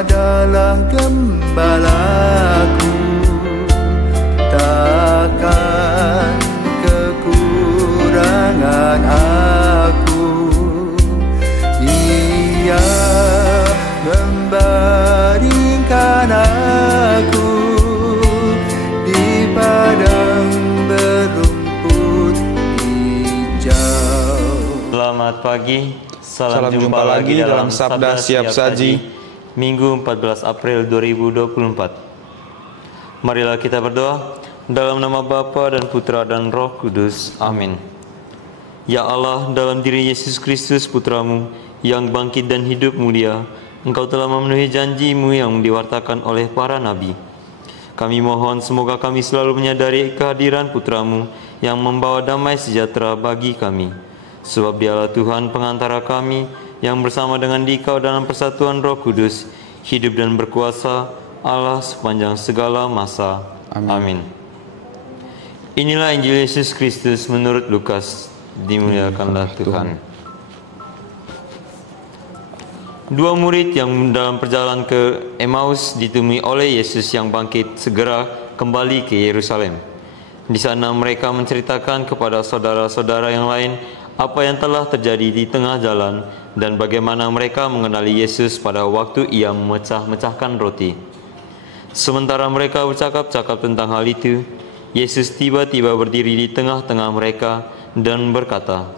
adalah gembalaku, takkan kekurangan aku. Ia membaringkan aku di padang berumput hijau. Selamat pagi, salam jumpa lagi dalam Sabda Siap Saji, Minggu 14 April 2024. Marilah kita berdoa dalam nama Bapa dan Putra dan Roh Kudus. Amin. Ya Allah, dalam diri Yesus Kristus Putramu yang bangkit dan hidup mulia, Engkau telah memenuhi janji-Mu yang diwartakan oleh para nabi. Kami mohon semoga kami selalu menyadari kehadiran Putramu yang membawa damai sejahtera bagi kami. Sebab Dialah Tuhan pengantara kami yang bersama dengan Dikau dalam persatuan Roh Kudus, hidup dan berkuasa Allah sepanjang segala masa. Amin. Inilah Injil Yesus Kristus menurut Lukas. Dimuliakanlah Tuhan. Dua murid yang dalam perjalanan ke Emmaus ditemui oleh Yesus yang bangkit segera kembali ke Yerusalem. Di sana mereka menceritakan kepada saudara-saudara yang lain apa yang telah terjadi di tengah jalan dan bagaimana mereka mengenali Yesus pada waktu Ia memecah-mecahkan roti. Sementara mereka bercakap-cakap tentang hal itu, Yesus tiba-tiba berdiri di tengah-tengah mereka dan berkata,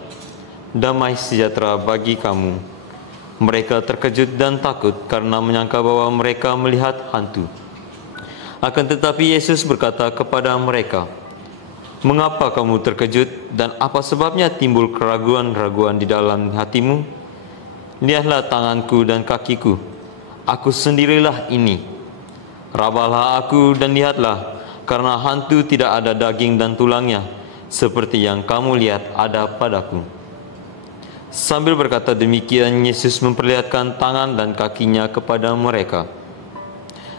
"Damai sejahtera bagi kamu." Mereka terkejut dan takut karena menyangka bahwa mereka melihat hantu. Akan tetapi Yesus berkata kepada mereka, "Mengapa kamu terkejut dan apa sebabnya timbul keraguan-raguan di dalam hatimu? Lihatlah tanganku dan kakiku, aku sendirilah ini. Rabalah aku dan lihatlah, karena hantu tidak ada daging dan tulangnya, seperti yang kamu lihat ada padaku." Sambil berkata demikian, Yesus memperlihatkan tangan dan kakinya kepada mereka.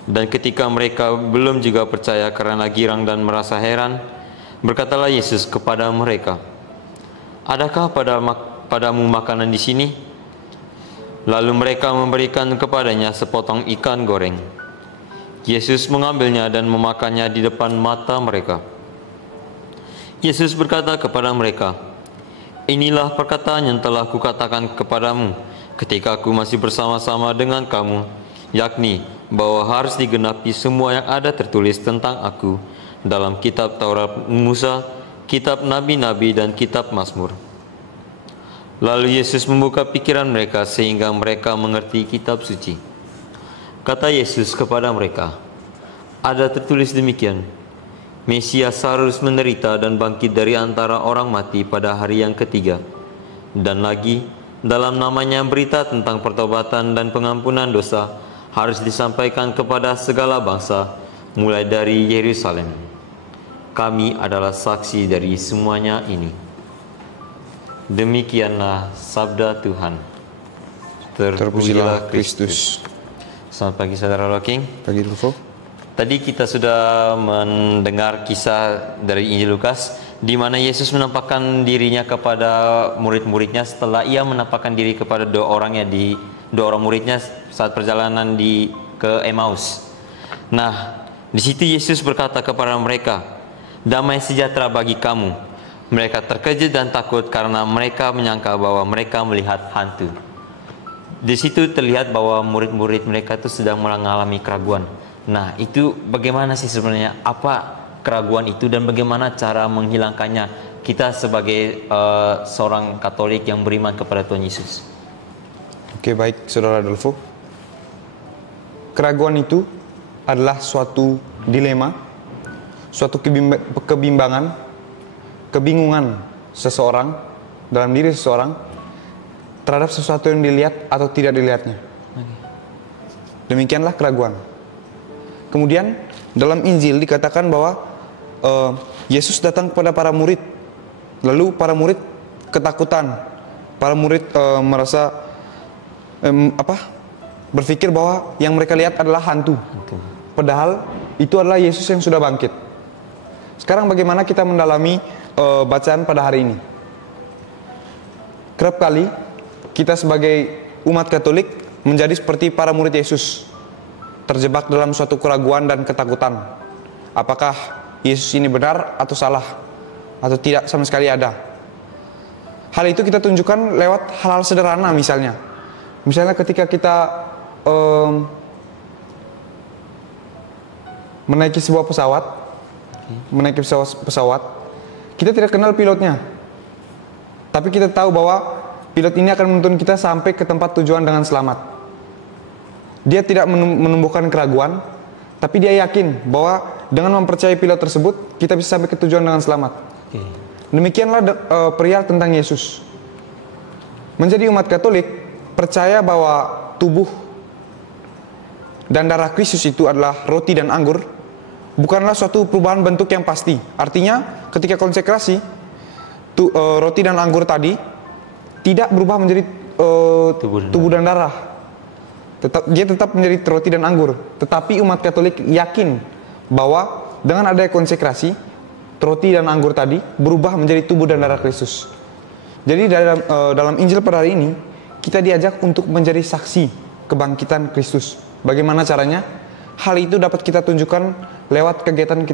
Dan ketika mereka belum juga percaya karena girang dan merasa heran, berkatalah Yesus kepada mereka, "Adakah padamu makanan di sini?" Lalu mereka memberikan kepadanya sepotong ikan goreng. Yesus mengambilnya dan memakannya di depan mata mereka. Yesus berkata kepada mereka, "Inilah perkataan yang telah kukatakan kepadamu ketika aku masih bersama-sama dengan kamu, yakni bahwa harus digenapi semua yang ada tertulis tentang aku dalam kitab Taurat Musa, kitab Nabi-Nabi, dan kitab Mazmur." Lalu Yesus membuka pikiran mereka sehingga mereka mengerti kitab suci. Kata Yesus kepada mereka, "Ada tertulis demikian, Mesias harus menderita dan bangkit dari antara orang mati pada hari yang ketiga. Dan lagi, dalam namanya berita tentang pertobatan dan pengampunan dosa harus disampaikan kepada segala bangsa, mulai dari Yerusalem. Kami adalah saksi dari semuanya ini." Demikianlah sabda Tuhan. Terpujilah Kristus. Selamat pagi saudara Loking. Pagi Rufo. Tadi kita sudah mendengar kisah dari Injil Lukas di mana Yesus menampakkan dirinya kepada murid-muridnya setelah Ia menampakkan diri kepada dua orang muridnya saat perjalanan ke Emmaus. Nah, di situ Yesus berkata kepada mereka, "Damai sejahtera bagi kamu." Mereka terkejut dan takut karena mereka menyangka bahwa mereka melihat hantu. Di situ terlihat bahwa murid-murid mereka itu sedang mengalami keraguan. Nah, itu bagaimana sih sebenarnya? Apa keraguan itu dan bagaimana cara menghilangkannya kita sebagai seorang Katolik yang beriman kepada Tuhan Yesus? Oke, baik Saudara Adolfo. Keraguan itu adalah suatu dilema, suatu kebimbangan, kebingungan seseorang dalam diri seseorang terhadap sesuatu yang dilihat atau tidak dilihatnya. Demikianlah keraguan. Kemudian dalam Injil dikatakan bahwa Yesus datang kepada para murid. Lalu para murid ketakutan. Para murid merasa berpikir bahwa yang mereka lihat adalah hantu. Padahal itu adalah Yesus yang sudah bangkit. Sekarang bagaimana kita mendalami bacaan pada hari ini? Kerap kali kita sebagai umat Katolik menjadi seperti para murid Yesus. terjebak dalam suatu keraguan dan ketakutan. Apakah Yesus ini benar atau salah, atau tidak sama sekali ada. Hal itu kita tunjukkan lewat hal-hal sederhana misalnya. Misalnya ketika kita menaiki sebuah pesawat, kita tidak kenal pilotnya. Tapi kita tahu bahwa pilot ini akan menuntun kita sampai ke tempat tujuan dengan selamat. Dia tidak menumbuhkan keraguan, tapi dia yakin bahwa dengan mempercayai pilot tersebut, kita bisa sampai ke tujuan dengan selamat. Demikianlah perihal tentang Yesus. Menjadi umat Katolik, percaya bahwa tubuh dan darah Kristus itu adalah roti dan anggur, bukanlah suatu perubahan bentuk yang pasti. Artinya, ketika konsekrasi, roti dan anggur tadi tidak berubah menjadi tubuh dan darah. Dia tetap menjadi roti dan anggur. Tetapi umat Katolik yakin bahwa dengan adanya konsekrasi, roti dan anggur tadi berubah menjadi tubuh dan darah Kristus. Jadi dalam Injil pada hari ini, kita diajak untuk menjadi saksi kebangkitan Kristus. Bagaimana caranya? Hal itu dapat kita tunjukkan lewat kegiatan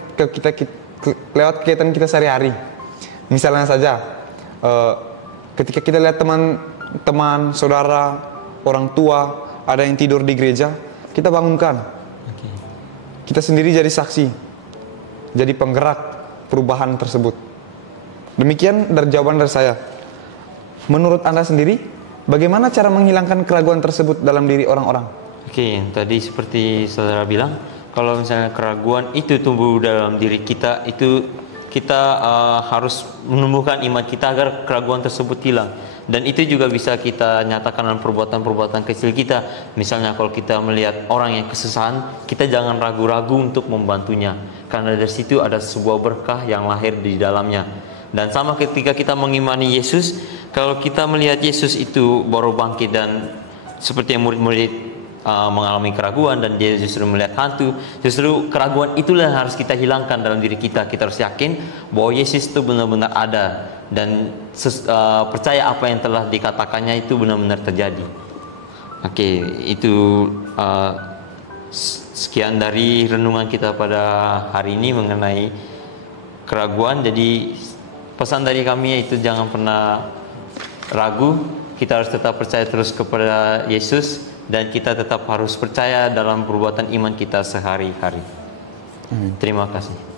kita sehari-hari. Misalnya saja, ketika kita lihat teman, saudara, orang tua, ada yang tidur di gereja, kita bangunkan. Kita sendiri jadi saksi, jadi penggerak perubahan tersebut. Demikian jawaban dari saya. Menurut Anda sendiri, bagaimana cara menghilangkan keraguan tersebut dalam diri orang-orang? Tadi seperti saudara bilang, kalau misalnya keraguan itu tumbuh dalam diri kita, itu kita harus menumbuhkan iman kita agar keraguan tersebut hilang. Dan itu juga bisa kita nyatakan dalam perbuatan-perbuatan kecil kita. Misalnya kalau kita melihat orang yang kesusahan, kita jangan ragu-ragu untuk membantunya, karena dari situ ada sebuah berkah yang lahir di dalamnya. Dan sama ketika kita mengimani Yesus, kalau kita melihat Yesus itu baru bangkit dan seperti yang murid-murid mengalami keraguan dan dia justru melihat hantu, justru keraguan itulah yang harus kita hilangkan dalam diri kita. Kita harus yakin bahwa Yesus itu benar-benar ada dan percaya apa yang telah dikatakannya itu benar-benar terjadi. Itu sekian dari renungan kita pada hari ini mengenai keraguan. Jadi pesan dari kami yaitu jangan pernah ragu, kita harus tetap percaya terus kepada Yesus, dan kita tetap harus percaya dalam perbuatan iman kita sehari-hari. Terima kasih.